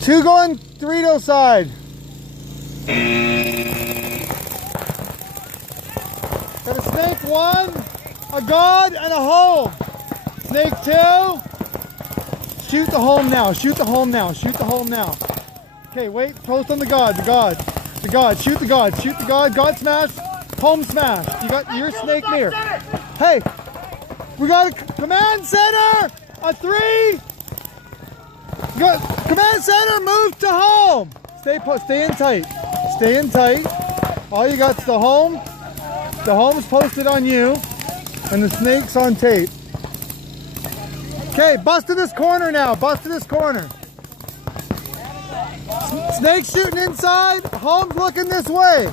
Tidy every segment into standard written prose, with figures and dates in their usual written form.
Two going Dorito side. Got a snake one, a god, and a home. Snake two. Shoot the home now. Shoot the home now. Shoot the home now. Okay, wait. Post on the god. The god. The god. Shoot the god. Shoot the god. God smash. Home smash. You got your snake near. Hey, we got a command center. A three. Command center. Move to home. Stay put. Stay in tight. Stay in tight. All you got's the home. The home's posted on you, and the snake's on tape. Okay, bust to this corner now. Bust to this corner. Snake shooting inside. Home's looking this way.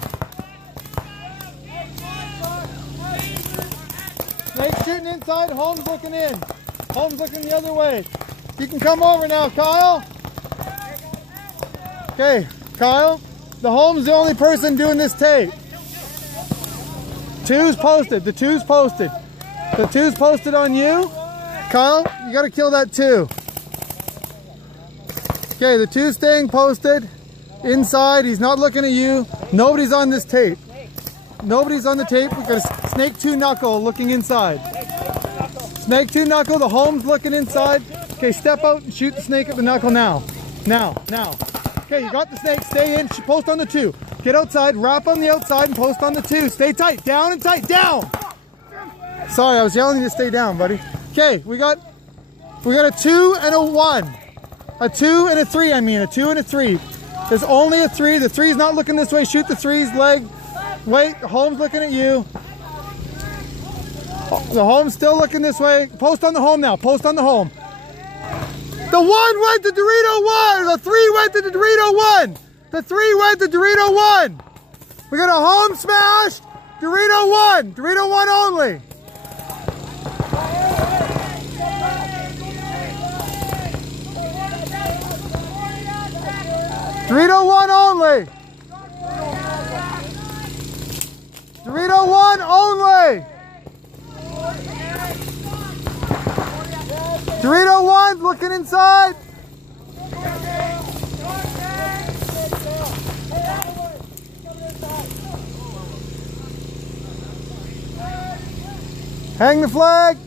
Snake shooting inside. Home's looking in. Home's looking the other way. You can come over now, Kyle. Okay, Kyle. The home's the only person doing this tape. Two's posted. The two's posted. The two's posted on you. Kyle, you gotta kill that two. Okay, the two's staying posted. Inside, he's not looking at you. Nobody's on this tape. Nobody's on the tape. We've got a snake two knuckle looking inside. Snake two knuckle, the home's looking inside. Okay, step out and shoot the snake at the knuckle now. Now. Okay, you got the snake, stay in, post on the two. Get outside, wrap on the outside and post on the two. Stay tight, down and tight, down! Sorry, I was yelling you to stay down, buddy. Okay, we got a 2 and a 1. A 2 and a 3, I mean, a 2 and a 3. There's only a 3. The 3's not looking this way. Shoot the 3's leg. Wait, the home's looking at you. The home's still looking this way. Post on the home now. Post on the home. The 1 went to Dorito 1. The 3 went to Dorito 1. The 3 went to Dorito 1. We got a home smash. Dorito 1. Dorito 1 only. Dorito 1 only. Dorito 1 only. Dorito 1 looking inside. Hang the flag.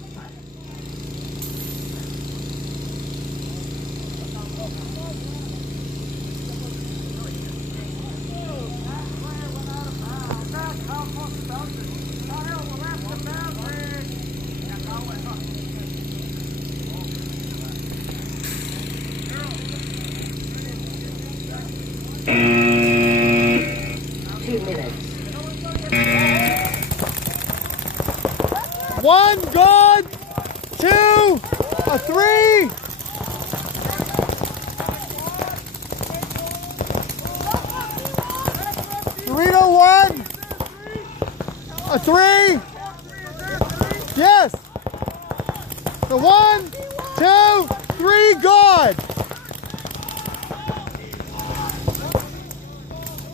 One good, 2, a 3. Dorito 1, a 3. Yes. The 1, 2, 3, God.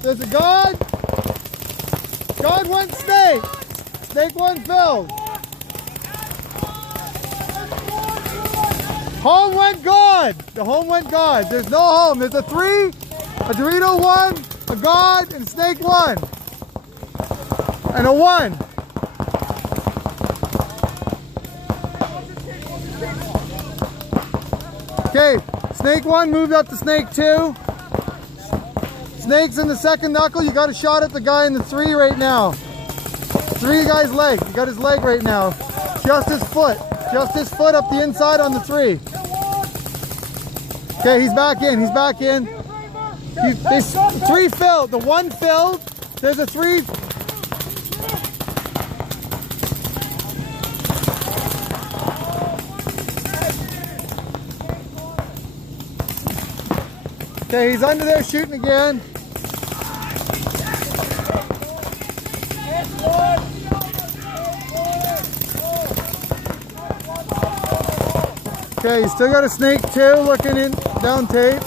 There's a God. God went snake. Snake 1 filled. Home went God. The home went God. There's no home. There's a 3, a Dorito 1, a God, and snake 1. And a 1. Okay, snake 1 moved up to snake 2. Snake's in the second knuckle. You got a shot at the guy in the 3 right now. 3 guy's leg. You got his leg right now. Just his foot. Just his foot up the inside on the 3. Okay, he's back in. He's back in. There's 3 filled. The 1 filled. There's a 3. Okay, he's under there shooting again. Okay, you still got a snake 2 looking in down tape.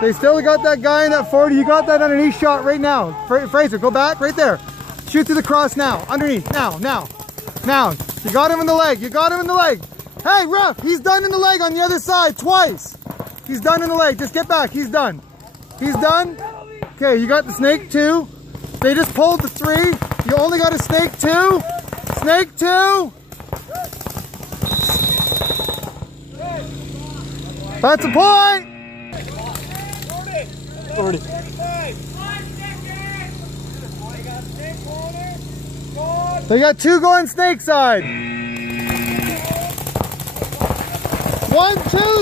They still got that guy in that 40. You got that underneath shot right now. Fraser, go back right there. Shoot through the cross now. Underneath. Now. You got him in the leg. You got him in the leg. Hey, ref, he's done in the leg on the other side twice. He's done in the leg. Just get back. He's done. He's done. Okay, you got the snake 2. They just pulled the 3. You only got a snake 2. Snake 2. That's a point. 40. They got 2 going snake side. 1, 2,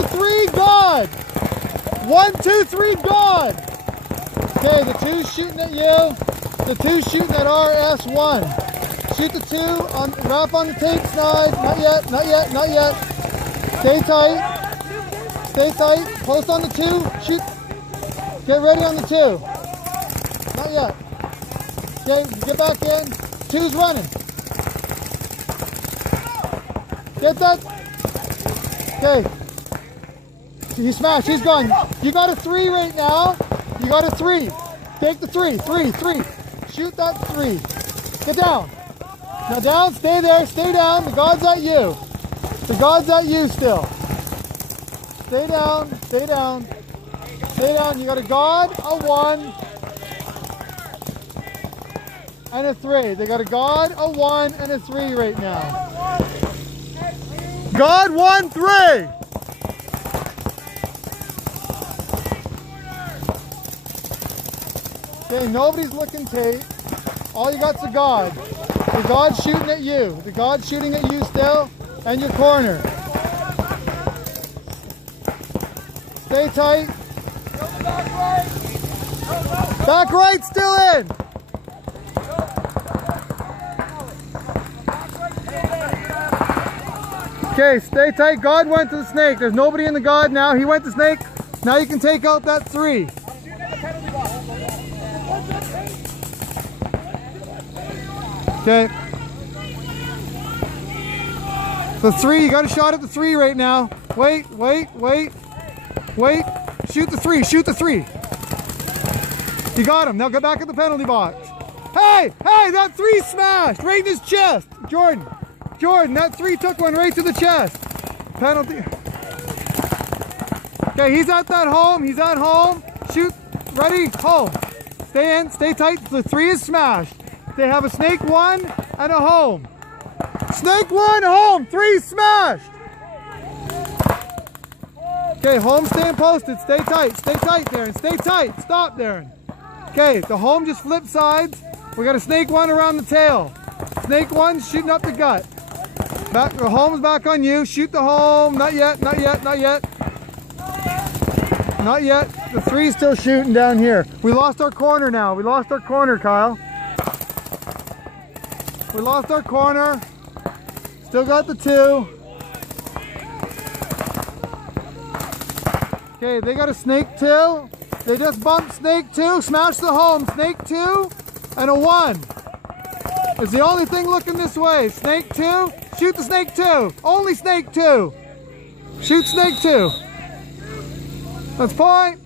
3, God. 1, 2, 3, God. Okay, the 2's shooting at you. The 2's shooting at RS1. Shoot the 2 on, wrap on the tape side. Not yet, not yet, not yet. Stay tight. Stay tight. Post on the 2. Shoot. Get ready on the 2. Not yet. Okay, get back in. 2's running. Get that. Okay. He smashed. He's gone. You got a 3 right now. You got a 3. Take the 3. 3. Shoot that 3. Get down. Now down. Stay there. Stay down. The God's at you. The God's at you still. Stay down. Stay down. Stay down. You got a God, a 1, and a 3. They got a God, a 1, and a 3 right now. God, 1, 3. Okay, nobody's looking tape. All you got's a God. The God's shooting at you. The God's shooting at you still, and your corner. Stay tight. Back right, still in. Okay, stay tight. God went to the snake. There's nobody in the God now. He went to snake. Now you can take out that 3. Okay. The 3, you got a shot at the 3 right now. Wait. Shoot the 3, shoot the 3. You got him. Now get back at the penalty box. Hey, that 3 smashed right in his chest. Jordan, that 3 took one right to the chest. Penalty. Okay, he's at that home. He's at home. Shoot. Ready? Home. Stay in. Stay tight. The 3 is smashed. They have a snake 1 and a home. Snake 1, home. 3 smashed. Okay, home staying posted. Stay tight. Stay tight, Darren. Stay tight. Stop, Darren. Okay, the home just flipped sides. We got a snake 1 around the tail. Snake 1 shooting up the gut. Back, the home's back on you. Shoot the home. Not yet. Not yet. Not yet. Not yet. The 3's still shooting down here. We lost our corner now. We lost our corner, Kyle. We lost our corner. Still got the 2. Okay, they got a snake 2. They just bumped snake 2. Smash the home. Snake 2 and a 1. It's the only thing looking this way. Snake 2. Shoot the snake 2. Only snake 2. Shoot snake 2. That's point.